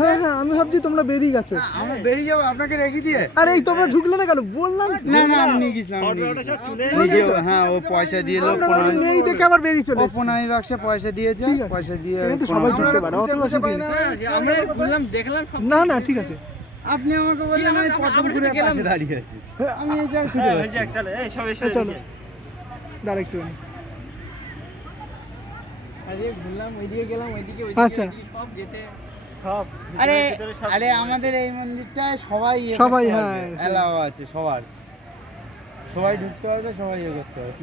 হ্যাঁ হ্যাঁ, আমি ভাবছি তোমরা বেরিয়ে গেছো। আমরা বেরিয়ে যাবো আপনাকে রেখে দিয়ে। আরে এই তোমরা ঢুকলে না কেন? বললাম না না, আমি নিয়ে গেছিলাম। হ্যাঁ, ও পয়সা দিয়ে লোক নেই দেখে আবার বেরিয়ে চলে এসেছি। পোনাই বাক্সে পয়সা দিয়েছে, ঠিক আছে। পয়সা দিয়ে এখানে তো সবাই ঢুকতে পারে, অত পয়সা দিন। আমরা ঘুরলাম দেখলাম না না ঠিক আছে। আপনি আমাকে বললেন আমি পদ্মপুরের পাশে দাঁড়িয়ে আছি। আমি এই জায়গায় খুঁজে পাচ্ছি। চলো দাঁড়া একটু। আরে ঘুরলাম ওইদিকে গেলাম ওইদিকে আচ্ছা। সব যেতে আরে আরে আমাদের এই মন্দিরটায় সবাই সবাই, হ্যাঁ, এলাও আছে সবার, সবাই ঢুকতে পারবে, সবাই ইয়ে করতে পারবে।